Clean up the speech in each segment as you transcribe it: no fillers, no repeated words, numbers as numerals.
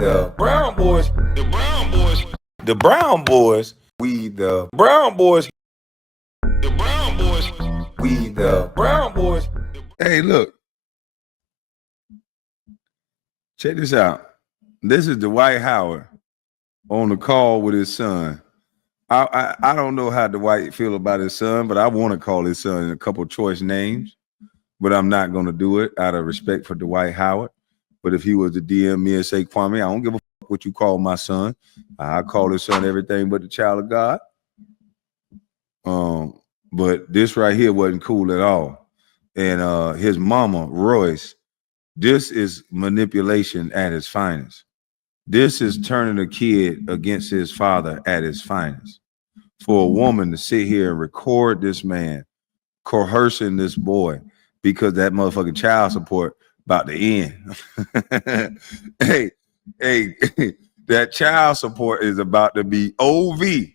the Brown Boys. The Brown Boys. The Brown Boys. We the Brown Boys. The Brown Boys. We the Brown Boys. Hey, look. Check this out. This is Dwight Howard on the call with his son. I don't know how Dwight feel about his son, but I want to call his son a couple choice names, but I'm not going to do it out of respect for Dwight Howard. But if he was to DM me and say, Kwame, I don't give a fuck what you call my son. I call his son everything but the child of God. But this right here wasn't cool at all. And his mama, Royce, this is manipulation at its finest. This is turning a kid against his father at his finest. For a woman to sit here and record this man, coercing this boy because that motherfucking child support about to end. hey, that child support is about to be OV.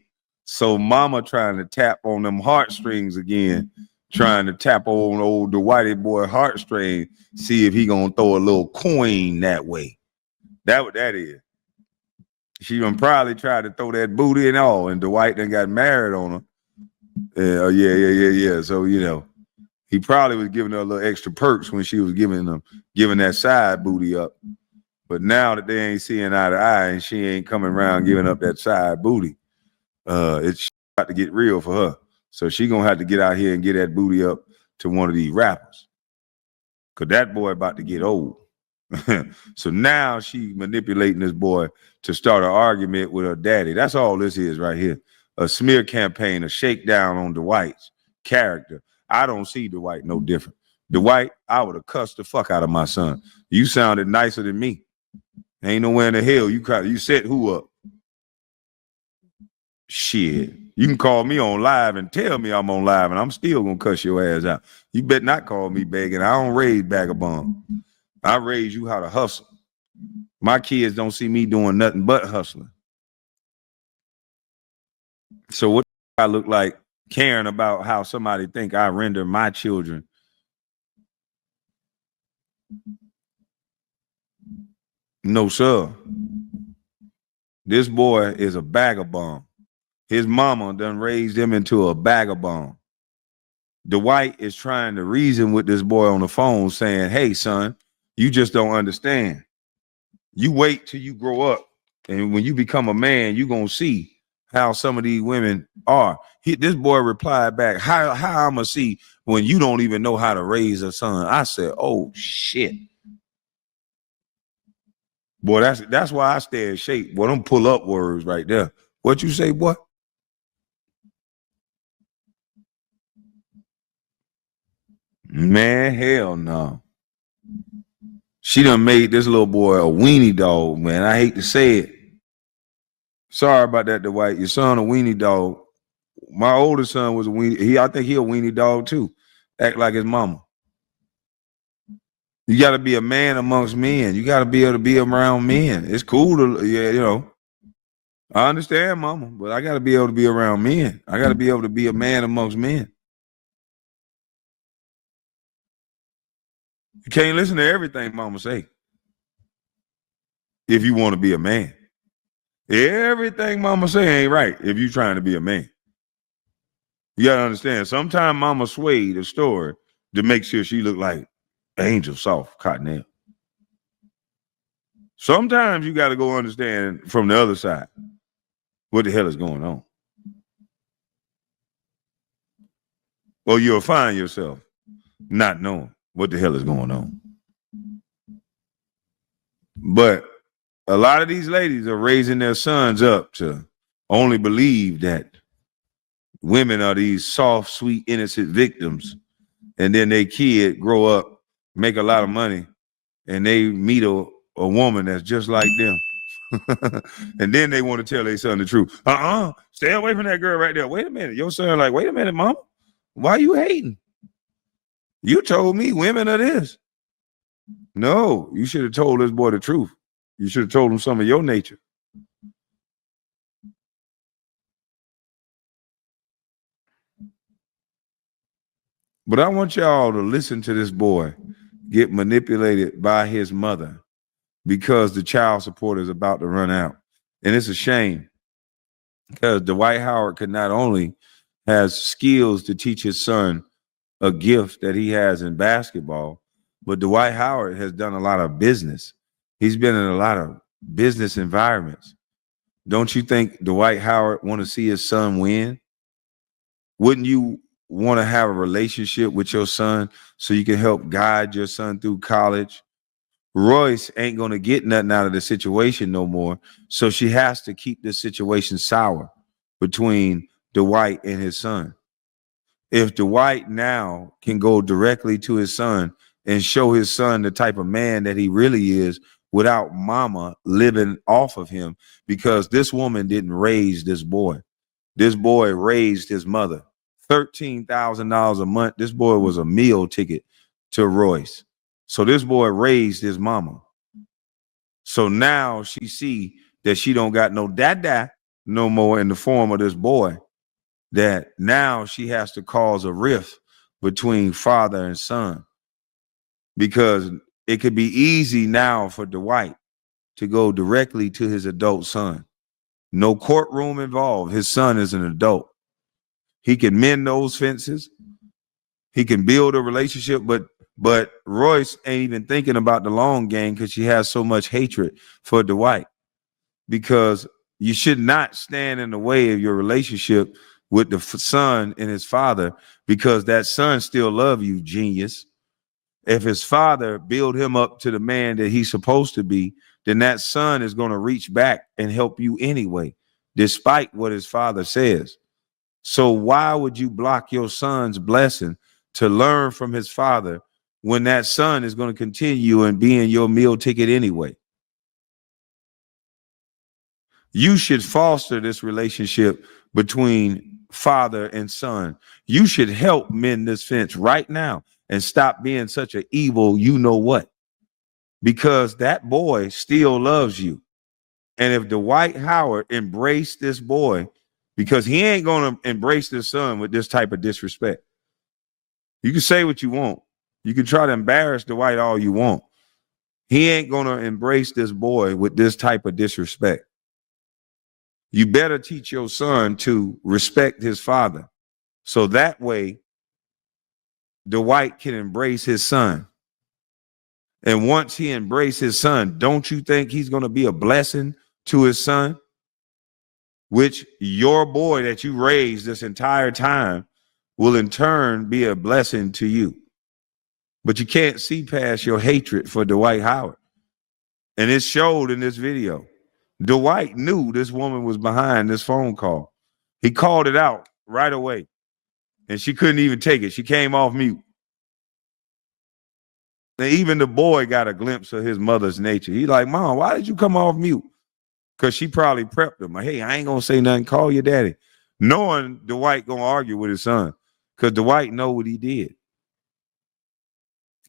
So mama trying to tap on them heartstrings again, trying to tap on old Dwighty boy heartstring, see if he gonna throw a little coin that way. That what that is. She done probably tried to throw that booty and all, and Dwight done got married on her. Yeah. So, you know, he probably was giving her a little extra perks when she was giving that side booty up. But now that they ain't seeing eye to eye and she ain't coming around giving up that side booty, it's about to get real for her. So she gonna have to get out here and get that booty up to one of these rappers. Cause that boy about to get old. So now she manipulating this boy to start an argument with her daddy. That's all this is right here. A smear campaign, a shakedown on Dwight's character. I don't see Dwight no different. Dwight, I would have cussed the fuck out of my son. You sounded nicer than me. Ain't nowhere in the hell you set who up. Shit. You can call me on live and tell me I'm on live and I'm still gonna cuss your ass out. You better not call me begging. I don't raise vagabond. I raise you how to hustle. My kids don't see me doing nothing but hustling. So what do I look like caring about how somebody think I render my children? No, sir. This boy is a vagabond. His mama done raised him into a vagabond. Dwight is trying to reason with this boy on the phone saying, hey, son, you just don't understand. You wait till you grow up. And when you become a man, you're going to see how some of these women are. This boy replied back, how I'm going to see when you don't even know how to raise a son? I said, oh, shit. Boy, that's why I stay in shape. Boy, them pull up words right there. What you say, boy? Man, hell no. She done made this little boy a weenie dog, man. I hate to say it. Sorry about that, Dwight. Your son a weenie dog. My oldest son was a weenie. I think he a weenie dog too. Act like his mama. You got to be a man amongst men. You got to be able to be around men. It's cool to, yeah, you know. I understand, mama, but I got to be able to be around men. I got to be able to be a man amongst men. You can't listen to everything mama say if you want to be a man. Everything mama say ain't right if you trying to be a man. You got to understand, sometimes mama sway the story to make sure she look like Angel Soft Cottonelle. Sometimes you got to go understand from the other side what the hell is going on. Or you'll find yourself not knowing what the hell is going on. But a lot of these ladies are raising their sons up to only believe that women are these soft, sweet, innocent victims. And then their kid grow up, make a lot of money, and they meet a woman that's just like them. And then they want to tell their son the truth. Stay away from that girl right there. Wait a minute. Your son like, wait a minute, mama. Why you hating? You told me women are this. No, you should have told this boy the truth. You should have told him some of your nature. But I want y'all to listen to this boy get manipulated by his mother because the child support is about to run out. And it's a shame because Dwight Howard could not only has skills to teach his son a gift that he has in basketball, but Dwight Howard has done a lot of business. He's been in a lot of business environments. Don't you think Dwight Howard want to see his son win? Wouldn't you want to have a relationship with your son so you can help guide your son through college? Royce ain't going to get nothing out of the situation no more. So she has to keep this situation sour between Dwight and his son. If Dwight now can go directly to his son and show his son the type of man that he really is without mama living off of him, because this woman didn't raise this boy. This boy raised his mother. $13,000 a month. This boy was a meal ticket to Royce. So this boy raised his mama. So now she see that she don't got no dada no more in the form of this boy, that now she has to cause a rift between father and son, because it could be easy now for Dwight to go directly to his adult son. No courtroom involved. His son is an adult. He can mend those fences. He can build a relationship, but Royce ain't even thinking about the long game because she has so much hatred for Dwight. Because you should not stand in the way of your relationship with the son and his father, because that son still love you, genius. If his father build him up to the man that he's supposed to be, then that son is going to reach back and help you anyway, despite what his father says. So why would you block your son's blessing to learn from his father when that son is going to continue and be in your meal ticket anyway? You should foster this relationship between father and son. You should help mend this fence right now and stop being such an evil you know what, because that boy still loves you. And if Dwight Howard embraced this boy, because he ain't going to embrace this son with this type of disrespect. You can say what you want. You can try to embarrass Dwight all you want. He ain't going to embrace this boy with this type of disrespect. You better teach your son to respect his father, so that way Dwight can embrace his son. And once he embraces his son, don't you think he's going to be a blessing to his son? Which your boy that you raised this entire time will in turn be a blessing to you. But you can't see past your hatred for Dwight Howard. And it showed in this video. Dwight knew this woman was behind this phone call. He called it out right away. And she couldn't even take it. She came off mute. And even the boy got a glimpse of his mother's nature. He's like, Mom, why did you come off mute? Because she probably prepped him. Like, hey, I ain't going to say nothing. Call your daddy. Knowing Dwight going to argue with his son. Because Dwight know what he did.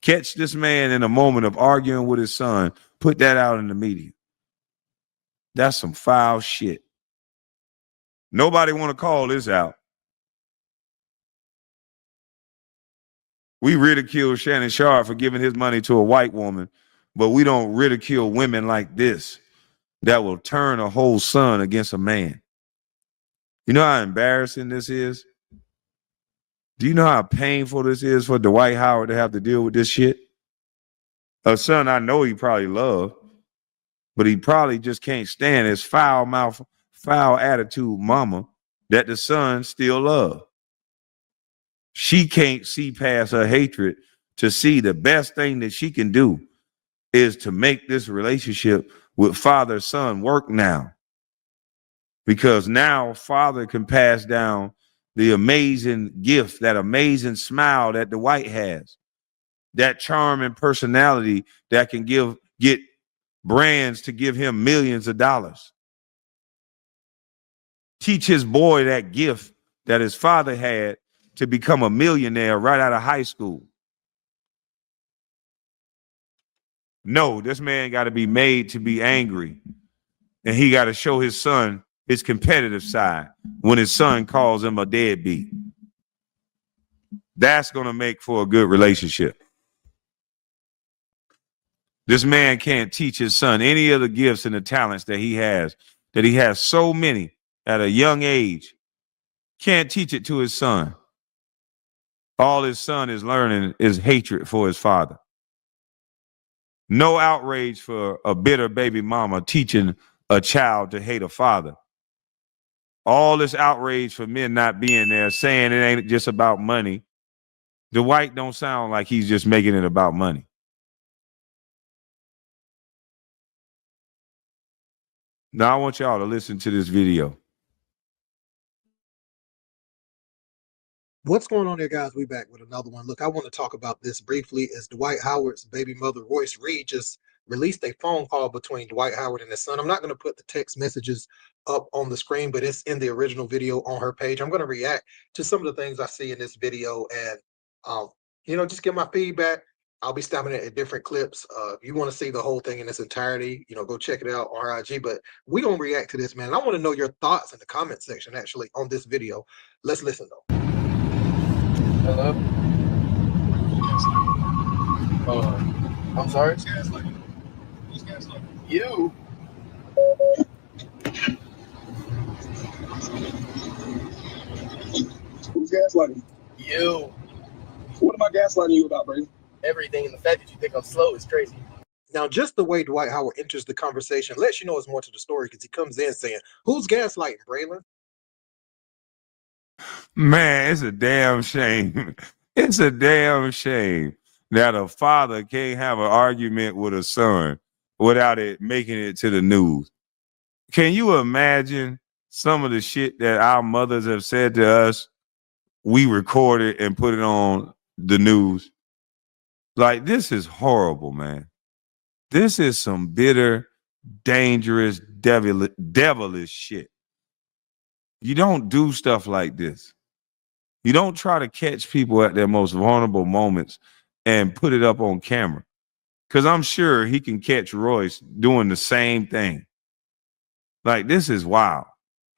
Catch this man in a moment of arguing with his son. Put that out in the media. That's some foul shit. Nobody want to call this out. We ridicule Shannon Sharp for giving his money to a white woman, but we don't ridicule women like this that will turn a whole son against a man. You know how embarrassing this is? Do you know how painful this is for Dwight Howard to have to deal with this shit? A son I know he probably loved, but he probably just can't stand his foul mouth, foul attitude mama that the son still loves. She can't see past her hatred to see the best thing that she can do is to make this relationship with father-son work now. Because now father can pass down the amazing gift, that amazing smile that Dwight has, that charming personality that can get brands to give him millions of dollars. Teach his boy that gift that his father had to become a millionaire right out of high school. No, this man got to be made to be angry. And he got to show his son his competitive side when his son calls him a deadbeat. That's going to make for a good relationship. This man can't teach his son any of the gifts and the talents that he has so many at a young age. Can't teach it to his son. All his son is learning is hatred for his father. No outrage for a bitter baby mama teaching a child to hate a father. All this outrage for men not being there, saying it ain't just about money. Dwight don't sound like he's just making it about money. Now I want y'all to listen to this video. What's going on there, guys? We back with another one. Look, I want to talk about this briefly as Dwight Howard's baby mother, Royce Reed, just released a phone call between Dwight Howard and his son. I'm not going to put the text messages up on the screen, but it's in the original video on her page. I'm going to react to some of the things I see in this video and, just give my feedback. I'll be stopping it at different clips. If you want to see the whole thing in its entirety, go check it out on her IG. But we going to react to this, man. I want to know your thoughts in the comment section, actually, on this video. Let's listen, though. Hello? I'm sorry? You? Who's gaslighting? You. What am I gaslighting you about, Brady? Everything, and the fact that you think I'm slow is crazy. Now, just the way Dwight Howard enters the conversation lets you know it's more to the story because he comes in saying, "Who's gaslighting, Braylon?" Man, it's a damn shame. It's a damn shame that a father can't have an argument with a son without it making it to the news. Can you imagine some of the shit that our mothers have said to us? We recorded and put it on the news. Like, this is horrible, man. This is some bitter, dangerous, devilish shit. You don't do stuff like this. You don't try to catch people at their most vulnerable moments and put it up on camera. Because I'm sure he can catch Royce doing the same thing. Like, this is wild.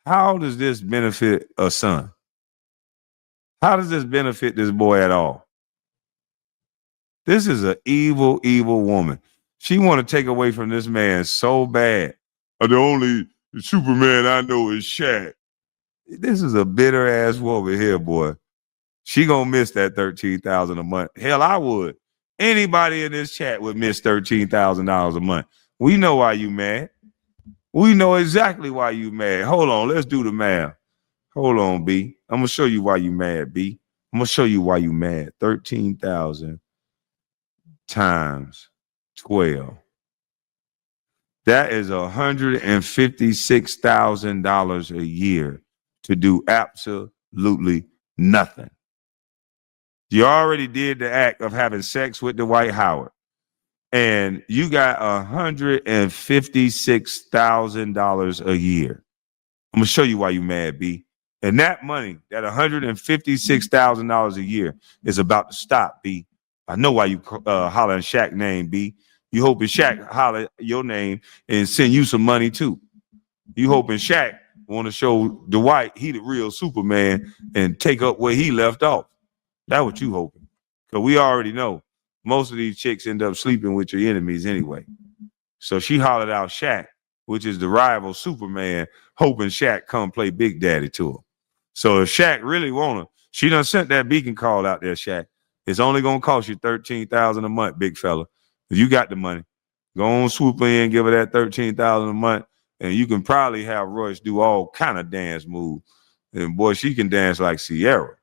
How does this benefit a son? How does this benefit this boy at all? This is an evil, evil woman. She want to take away from this man so bad. The only Superman I know is Shaq. This is a bitter ass woman here, boy. She gonna miss that $13,000 a month. Hell, I would. Anybody in this chat would miss $13,000 a month. We know why you mad. We know exactly why you mad. Hold on, let's do the math. Hold on, B. I'm gonna show you why you mad, B. I'm gonna show you why you mad. 13,000 times 12. That is $156,000 a year to do absolutely nothing. You already did the act of having sex with Dwight Howard, and you got $156,000 a year. I'm gonna show you why you mad, B. And that money, that $156,000 a year, is about to stop, B. I know why you hollering Shaq name, B. You hoping Shaq holler your name and send you some money too. You hoping Shaq want to show Dwight he the real Superman and take up where he left off. That's what you hoping. Because we already know most of these chicks end up sleeping with your enemies anyway. So she hollered out Shaq, which is the rival Superman, hoping Shaq come play Big Daddy to her. So if Shaq really want her, she done sent that beacon call out there, Shaq. It's only going to cost you $13,000 a month, big fella. You got the money. Go on, swoop in, give her that $13,000 a month, and you can probably have Royce do all kind of dance moves. And boy, she can dance like Sierra.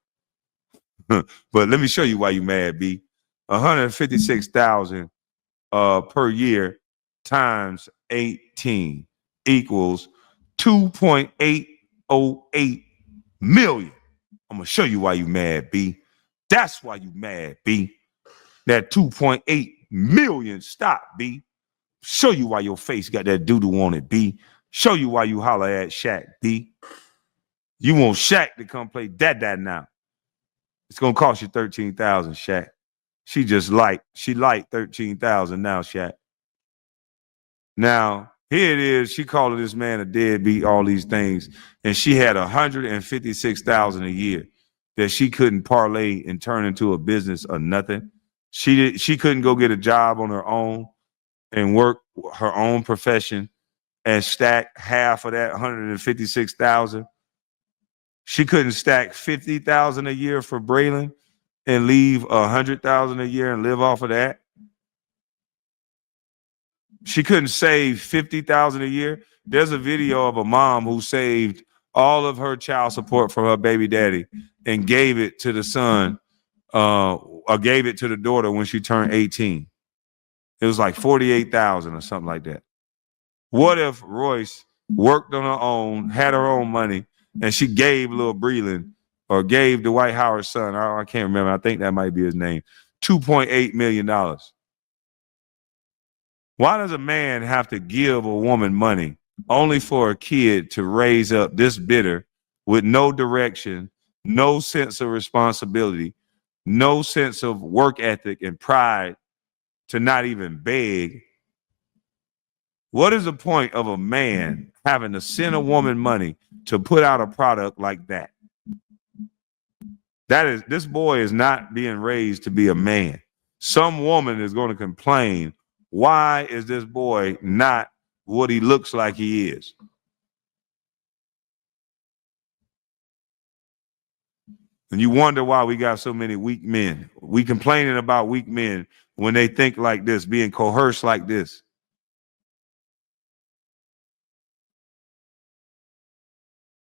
But let me show you why you mad, B. $156,000 per year times 18 equals 2.808 million. I'm gonna show you why you mad, B. That's why you mad, B. That 2.8 million. Stop, B. Show you why your face got that doo-doo on it, B. Show you why you holler at Shaq, B. You want Shaq to come play Dad now. It's gonna cost you $13,000, Shaq. She like 13,000 now, Shaq. Now, here it is. She calling this man a deadbeat, all these things, and she had $156,000 a year that she couldn't parlay and turn into a business or nothing. She couldn't go get a job on her own. and work her own profession and stack half of that 156,000. She couldn't stack 50,000 a year for Braylon and leave 100,000 a year and live off of that. She couldn't save 50,000 a year. There's a video of a mom who saved all of her child support from her baby daddy and gave it to the son, or gave it to the daughter when she turned 18. It was like 48,000 or something like that. What if Royce worked on her own, had her own money, and she gave little Breland or gave Dwight Howard's son, I can't remember, I think that might be his name, $2.8 million. Why does a man have to give a woman money only for a kid to raise up this bitter with no direction, no sense of responsibility, no sense of work ethic and pride to not even beg? What is the point of a man having to send a woman money to put out a product like that? This boy is not being raised to be a man. Some woman is going to complain, why is this boy not what he looks like he is? And you wonder why we got so many weak men. We complaining about weak men when they think like this, being coerced like this.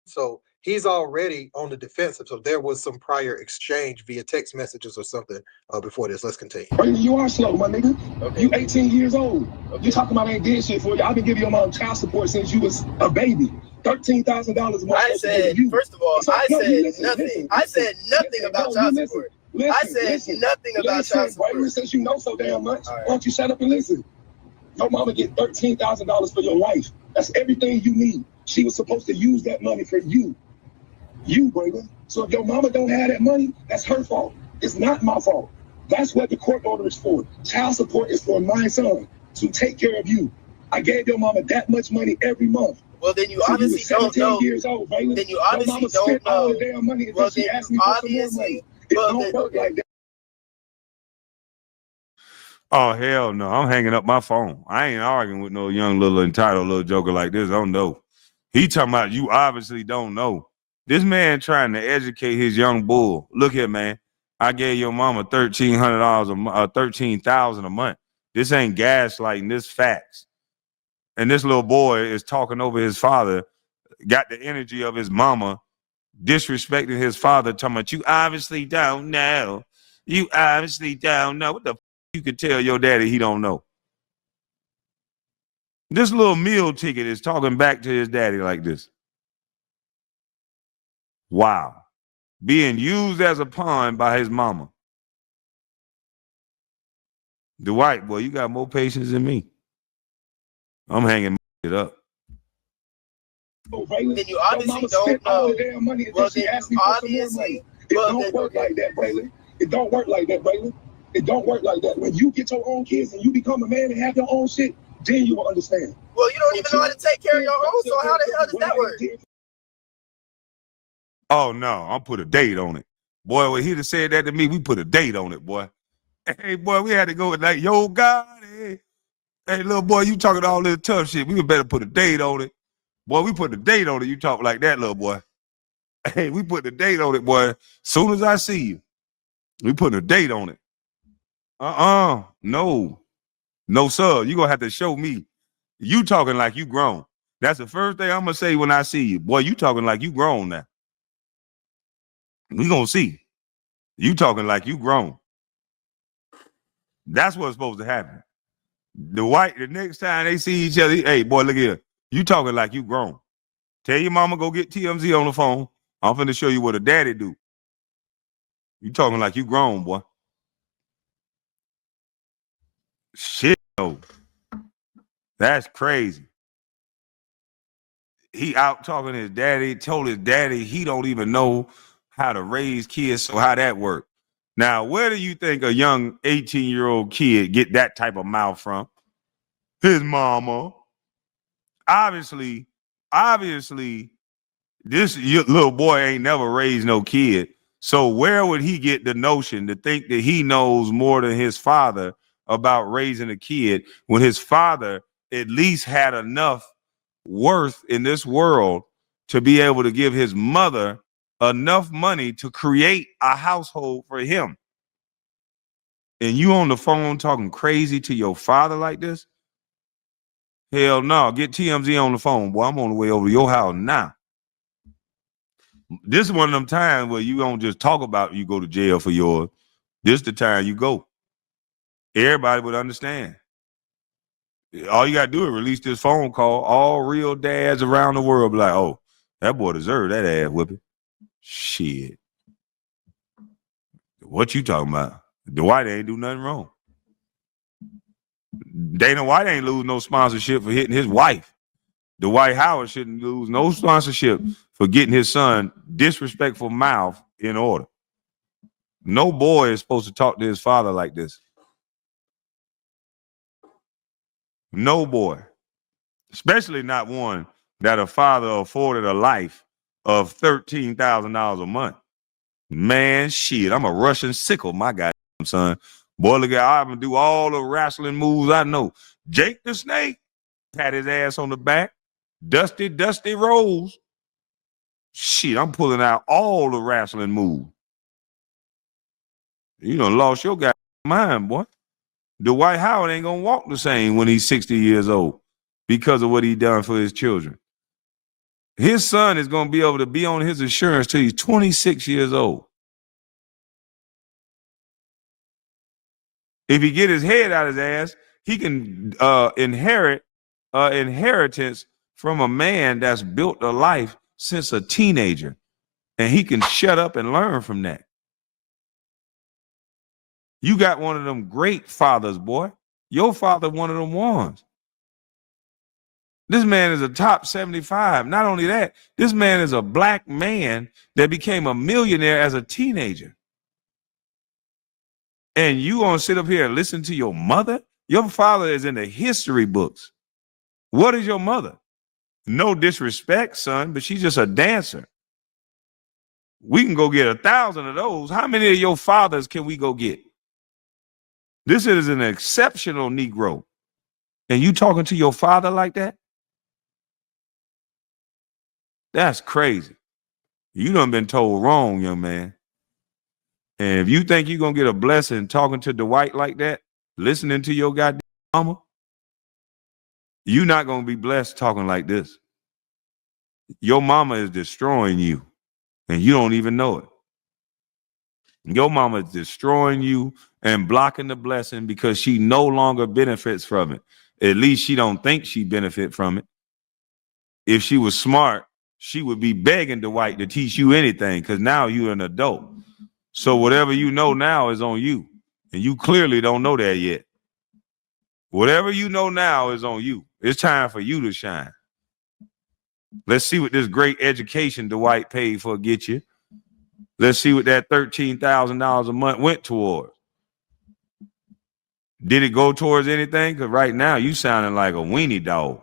So he's already on the defensive. So there was some prior exchange via text messages or something before this. Let's continue. Brandon, you are slow, my nigga. Okay. You 18 years old. Okay. You talking about I ain't did shit for you. I've been giving your mom child support since you was a baby. $13,000 a month. I said, first of all, I said nothing. I said nothing about child support. I said nothing about child support. Right, since you know so damn much, All right. why don't you shut up and listen? Your mama get $13,000 for your life. That's everything you need. She was supposed to use that money for you. You, Braylon. So if your mama don't have that money, that's her fault. It's not my fault. That's what the court order is for. Child support is for my son to take care of you. I gave your mama that much money every month. Well, then you So obviously you don't know. Years old, Braylon. Then you Your obviously mama don't spent all know. the damn money until Well, she then asked you me for some more obviously. money. It Well, don't then, work like that. Oh, hell no. I'm hanging up my phone. I ain't arguing with no young little entitled little joker like this. I don't know. He talking about you obviously don't know. This man trying to educate his young bull. Look here, man. I gave your mama $1,300 a month, $13,000 a month. This ain't gaslighting. This facts. And this little boy is talking over his father, got the energy of his mama, disrespecting his father, talking about you obviously don't know. You obviously don't know. What the you could tell your daddy he don't know? This little meal ticket is talking back to his daddy like this. Wow. Being used as a pawn by his mama. Dwight, boy, you got more patience than me. I'm hanging it up. Then you obviously don't know. Well, then you obviously. It don't work like that, Braylon. It don't work like that, Braylon. It don't work like that. When you get your own kids and you become a man and have your own shit, then you will understand. Well, you don't even know how to take care of your own, so how the hell does that work? Oh, no, I'll put a date on it. Boy, when he'd have said that to me, we put a date on it, boy. Hey, boy, we had to go with like, yo, God, hey, little boy, you talking all this tough shit. We better put a date on it. Boy, we put a date on it. You talk like that, little boy. Hey, we put the date on it, boy. Soon as I see you, we put a date on it. No. No, sir. You're going to have to show me. You talking like you grown. That's the first thing I'm going to say when I see you. Boy, you talking like you grown now. We going to see. You talking like you grown. That's what's supposed to happen. The next time they see each other, hey, boy, look here. You talking like you grown. Tell your mama go get TMZ on the phone. I'm finna show you what a daddy do. You talking like you grown, boy. Shit, no. That's crazy. He out talking to his daddy, told his daddy he don't even know how to raise kids, so how that work. Now, where do you think a young 18-year-old kid get that type of mouth from? His mama. Obviously, this little boy ain't never raised no kid. So where would he get the notion to think that he knows more than his father about raising a kid when his father at least had enough worth in this world to be able to give his mother enough money to create a household for him. And you on the phone talking crazy to your father like this? Hell no. Get TMZ on the phone, boy. I'm on the way over to your house now. This is one of them times where you don't just talk about you go to jail for yours. This the time you go. Everybody would understand. All you got to do is release this phone call. All real dads around the world be like, oh, that boy deserved that ass whipping. Shit. What you talking about? Dwight ain't do nothing wrong. Dana White ain't lose no sponsorship for hitting his wife. Dwight Howard shouldn't lose no sponsorship for getting his son disrespectful mouth in order. No boy is supposed to talk to his father like this. No boy. Especially not one that a father afforded a life of $13,000 a month. Man, shit, I'm a Russian sickle, my goddamn son. Boy, look at, I'm gonna do all the wrestling moves I know. Jake the Snake, pat his ass on the back. Dusty Rose. Shit, I'm pulling out all the wrestling moves. You done lost your goddamn mind, boy. Dwight Howard ain't gonna walk the same when he's 60 years old because of what he done for his children. His son is gonna be able to be on his insurance till he's 26 years old. If he get his head out of his ass, he can inherit inheritance from a man that's built a life since a teenager. And he can shut up and learn from that. You got one of them great fathers, boy. Your father, one of them ones. This man is a top 75. Not only that, this man is a black man that became a millionaire as a teenager. And you gonna sit up here and listen to your mother? Your father is in the history books. What is your mother? No disrespect, son, but she's just a dancer. We can go get 1,000 of those. How many of your fathers can we go get? This is an exceptional Negro. And you talking to your father like that? That's crazy. You done been told wrong, young man. And if you think you're going to get a blessing talking to Dwight like that, listening to your goddamn mama, you're not going to be blessed talking like this. Your mama is destroying you, and you don't even know it. Your mama is destroying you and blocking the blessing because she no longer benefits from it. At least she don't think she benefit from it. If she was smart, she would be begging Dwight to teach you anything because now you're an adult. So whatever you know now is on you. And you clearly don't know that yet. Whatever you know now is on you. It's time for you to shine. Let's see what this great education Dwight paid for get you. Let's see what that $13,000 a month went towards. Did it go towards anything? Because right now you sounding like a weenie dog.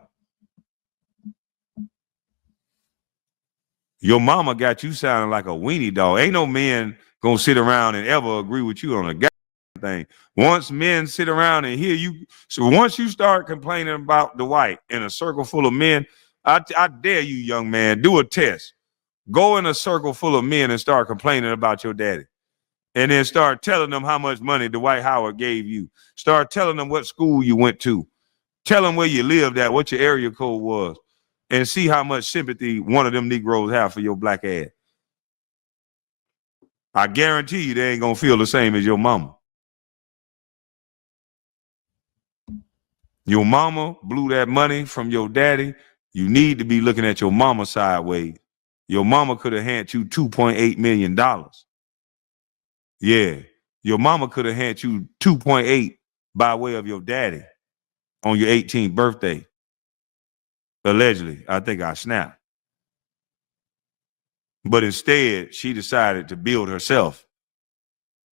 Your mama got you sounding like a weenie dog. Ain't no men gonna sit around and ever agree with you on a goddamn thing. Once men sit around and hear you, so once you start complaining about Dwight in a circle full of men, I dare you, young man, do a test. Go in a circle full of men and start complaining about your daddy. And then start telling them how much money Dwight Howard gave you. Start telling them what school you went to. Tell them where you lived at, what your area code was. And see how much sympathy one of them Negroes have for your black ass. I guarantee you they ain't gonna feel the same as your mama. Your mama blew that money from your daddy. You need to be looking at your mama sideways. Your mama could have handed you $2.8 million. Yeah, your mama could have handed you 2.8 by way of your daddy on your 18th birthday. Allegedly, I think I snapped. But instead, she decided to build herself.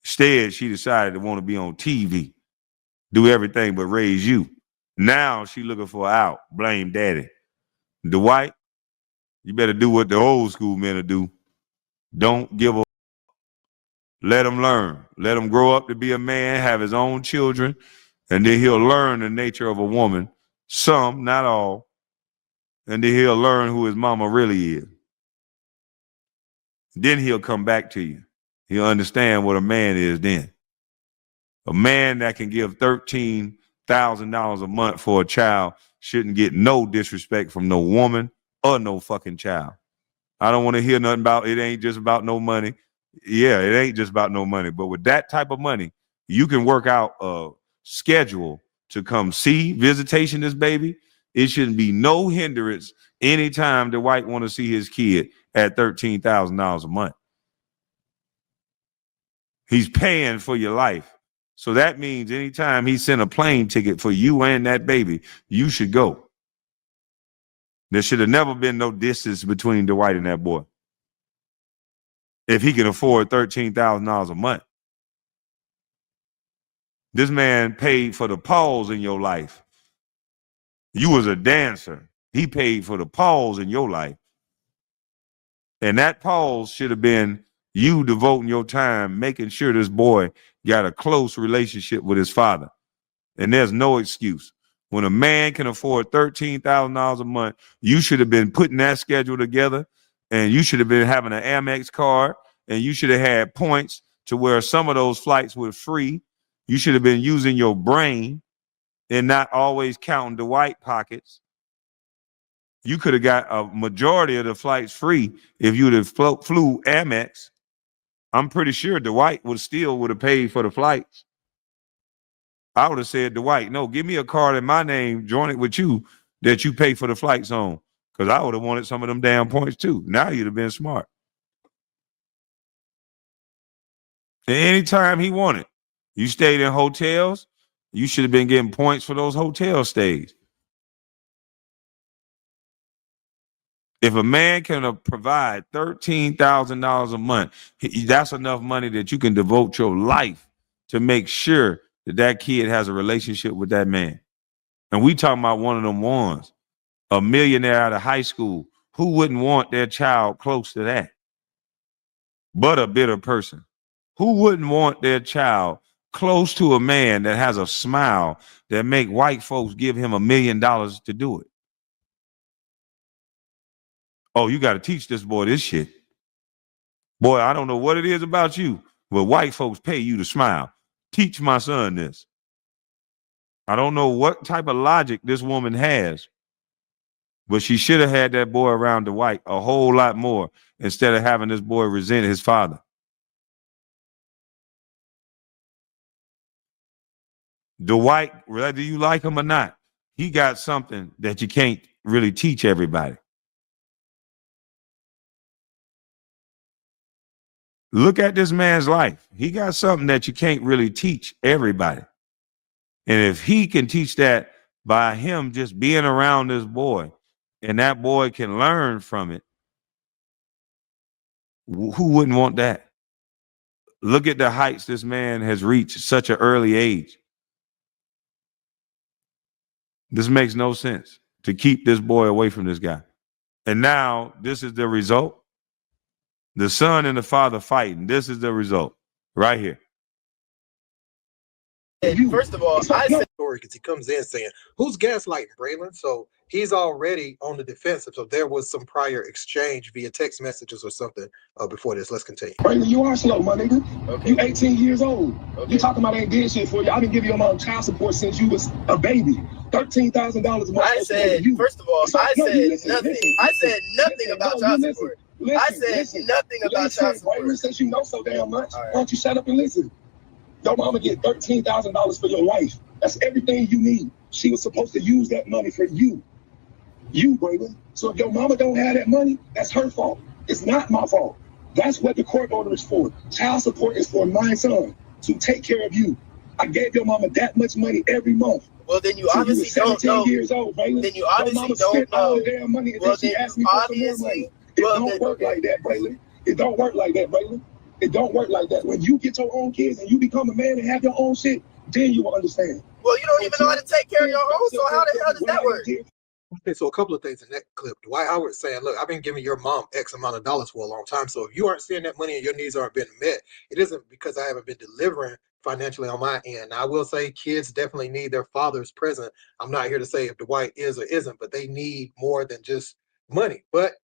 Instead, she decided to want to be on TV, do everything but raise you. Now she looking for an out, blame daddy. Dwight, you better do what the old school men will do. Don't give up. Let him learn. Let him grow up to be a man, have his own children, And then he'll learn the nature of a woman, some, not all. And then he'll learn who his mama really is. Then he'll come back to you. He'll understand what a man is then. A man that can give $13,000 a month for a child shouldn't get no disrespect from no woman or no fucking child. I don't want to hear nothing about it ain't just about no money. Yeah, it ain't just about no money. But with that type of money, you can work out a schedule to come see visitation this baby. It shouldn't be no hindrance anytime Dwight want to see his kid at $13,000 a month. He's paying for your life. So that means anytime he sent a plane ticket for you and that baby, you should go. There should have never been no distance between Dwight and that boy. If he can afford $13,000 a month. This man paid for the pause in your life. You was a dancer. He paid for the pause in your life. And that pause should have been you devoting your time, making sure this boy got a close relationship with his father. And there's no excuse. When a man can afford $13,000 a month, you should have been putting that schedule together, and you should have been having an Amex card, and you should have had points to where some of those flights were free. You should have been using your brain and not always counting the white pockets. You could have got a majority of the flights free if you'd have flew Amex. I'm pretty sure Dwight would have paid for the flights. I would have said, Dwight, no, give me a card in my name, join it with you, that you pay for the flights on. Because I would have wanted some of them damn points too. Now you'd have been smart. And anytime he wanted, you stayed in hotels, you should have been getting points for those hotel stays. If a man can provide $13,000 a month, that's enough money that you can devote your life to make sure that that kid has a relationship with that man. And we talking about one of them ones, a millionaire out of high school. Who wouldn't want their child close to that? But a bitter person. Who wouldn't want their child close to a man that has a smile that make white folks give him $1 million to do it? Oh, you got to teach this boy this shit. Boy, I don't know what it is about you, but white folks pay you to smile. Teach my son this. I don't know what type of logic this woman has, but she should have had that boy around Dwight a whole lot more instead of having this boy resent his father. Dwight, whether you like him or not, he got something that you can't really teach everybody. Look at this man's life. He got something that you can't really teach everybody. And if he can teach that by him just being around this boy, and that boy can learn from it, who wouldn't want that? Look at the heights this man has reached at such an early age. This makes no sense to keep this boy away from this guy. And now this is the result. The son and the father fighting. This is the result right here. First of all, I said story because he comes in saying, who's gaslighting Braylon? So he's already on the defensive. So there was some prior exchange via text messages or something before this. Let's continue. Braylon, you are slow, my nigga. Okay. You 18 years old. Okay. You talking about ain't did shit for you. I've been giving your mom child support since you was a baby. $13,000 a month. I said, first of all, I said nothing. I said nothing about child support. I said nothing about child support. Since you know so damn much, why don't you shut up and listen? Your mama get $13,000 for your life. That's everything you need. She was supposed to use that money for you. You, Braylon. So if your mama don't have that money, that's her fault. It's not my fault. That's what the court order is for. Child support is for my son to take care of you. I gave your mama that much money every month. Well, then you obviously don't know. Years old, Braylon. Then you obviously don't know. All the damn money and Well, then she then asked me you for some more money. obviously. It Well, don't then, work like that, Braylon. It don't work like that, Braylon. It don't work like that. When you get your own kids and you become a man and have your own shit, then you will understand. Well, you don't even know how to take care of your own, so how the hell does that work? Okay, so a couple of things in that clip. Dwight Howard saying, look, I've been giving your mom X amount of dollars for a long time. So if you aren't seeing that money and your needs aren't being met, it isn't because I haven't been delivering financially on my end. Now, I will say kids definitely need their fathers present. I'm not here to say if Dwight is or isn't, but they need more than just money. But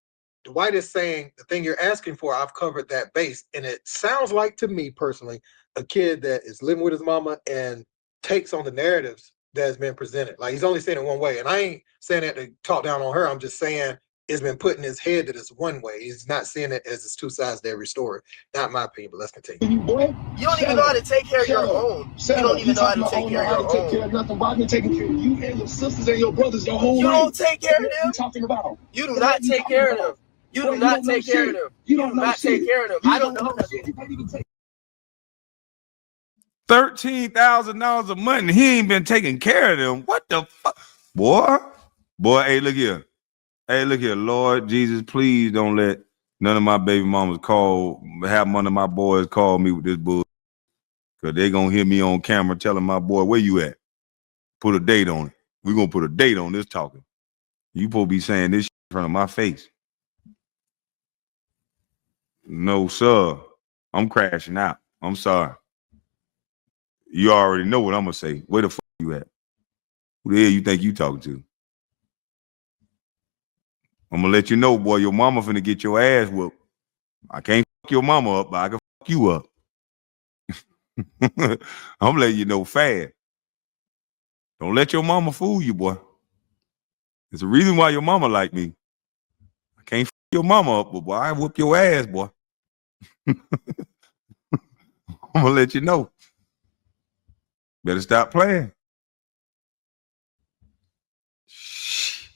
Dwight is saying the thing you're asking for, I've covered that base. And it sounds like to me personally, a kid that is living with his mama and takes on the narratives that's been presented. Like he's only saying it one way. And I ain't saying that to talk down on her. I'm just saying it's been put in his head that it's one way. He's not seeing it as it's two sides to every story. Not my opinion, but let's continue. You don't even know how to take care of your own. You don't even know how to take care of your Take care of nothing. But I've been taking care of you and your sisters and your brothers your whole You life. don't take care of What are you them. talking about? You do not take care of them. You do not take care of them. You do not take care of them. I don't know nothing. $13,000 a month, and he ain't been taking care of them. What the fuck? Boy, hey, look here. Hey, look here, Lord Jesus, please don't let none of my baby mamas have one of my boys call me with this bull. Because they going to hear me on camera telling my boy, where you at? Put a date on it. We're going to put a date on this talking. You supposed to be saying this shit in front of my face. No, sir. I'm crashing out. I'm sorry. You already know what I'm going to say. Where the fuck you at? Who the hell you think you talking to? I'm going to let you know, boy, your mama finna get your ass whooped. I can't fuck your mama up, but I can fuck you up. I'm letting you know fast. Don't let your mama fool you, boy. There's a reason why your mama like me. I can't fuck your mama up, but boy, I whoop your ass, boy. I'm going to let you know. Better stop playing. Shh.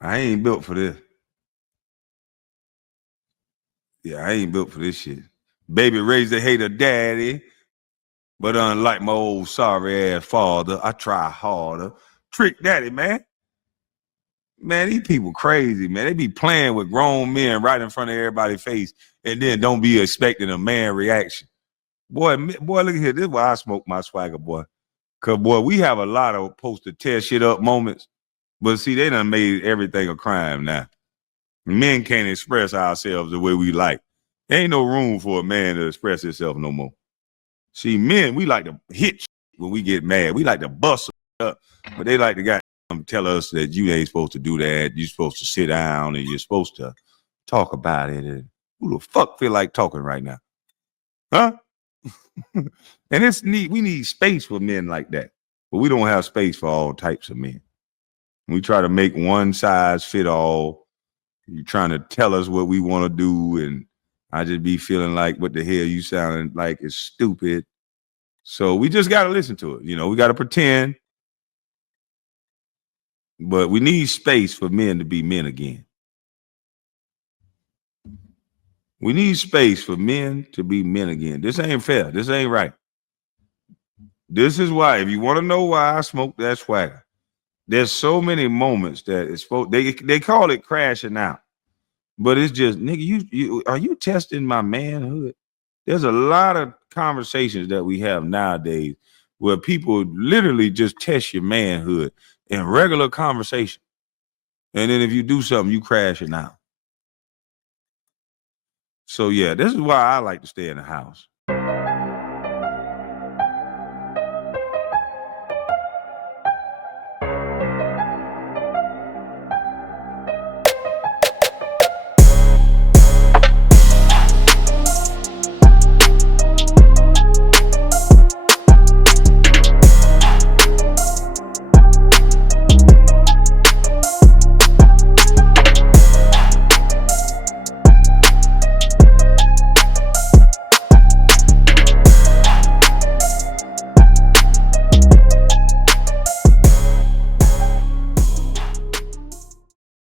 I ain't built for this. Yeah, I ain't built for this shit. Baby raised a hater daddy, but unlike my old sorry ass father, I try harder. Trick daddy, man. Man, these people crazy, man. They be playing with grown men right in front of everybody's face and then don't be expecting a man reaction. Boy, look at here. This is why I smoke my swagger, boy. Because, boy, we have a lot of supposed to tear shit up moments. But, see, they done made everything a crime now. Men can't express ourselves the way we like. There ain't no room for a man to express himself no more. See, men, we like to hit when we get mad. We like to bust up. But they like to tell us that you ain't supposed to do that. You're supposed to sit down and you're supposed to talk about it. And who the fuck feel like talking right now? Huh? And we need space for men like that. But we don't have space for all types of men. We try to make one size fit all. You're trying to tell us what we want to do, and I just be feeling like what the hell you sounding like is stupid. So we just got to listen to it. You know, we got to pretend. But we need space for men to be men again. We need space for men to be men again. This ain't fair. This ain't right. This is why, if you want to know why I smoke that swagger, there's so many moments that it's supposed, they call it crashing out. But it's just, nigga, you are you testing my manhood? There's a lot of conversations that we have nowadays where people literally just test your manhood in regular conversation. And then if you do something, you crashing out. So yeah, this is why I like to stay in the house.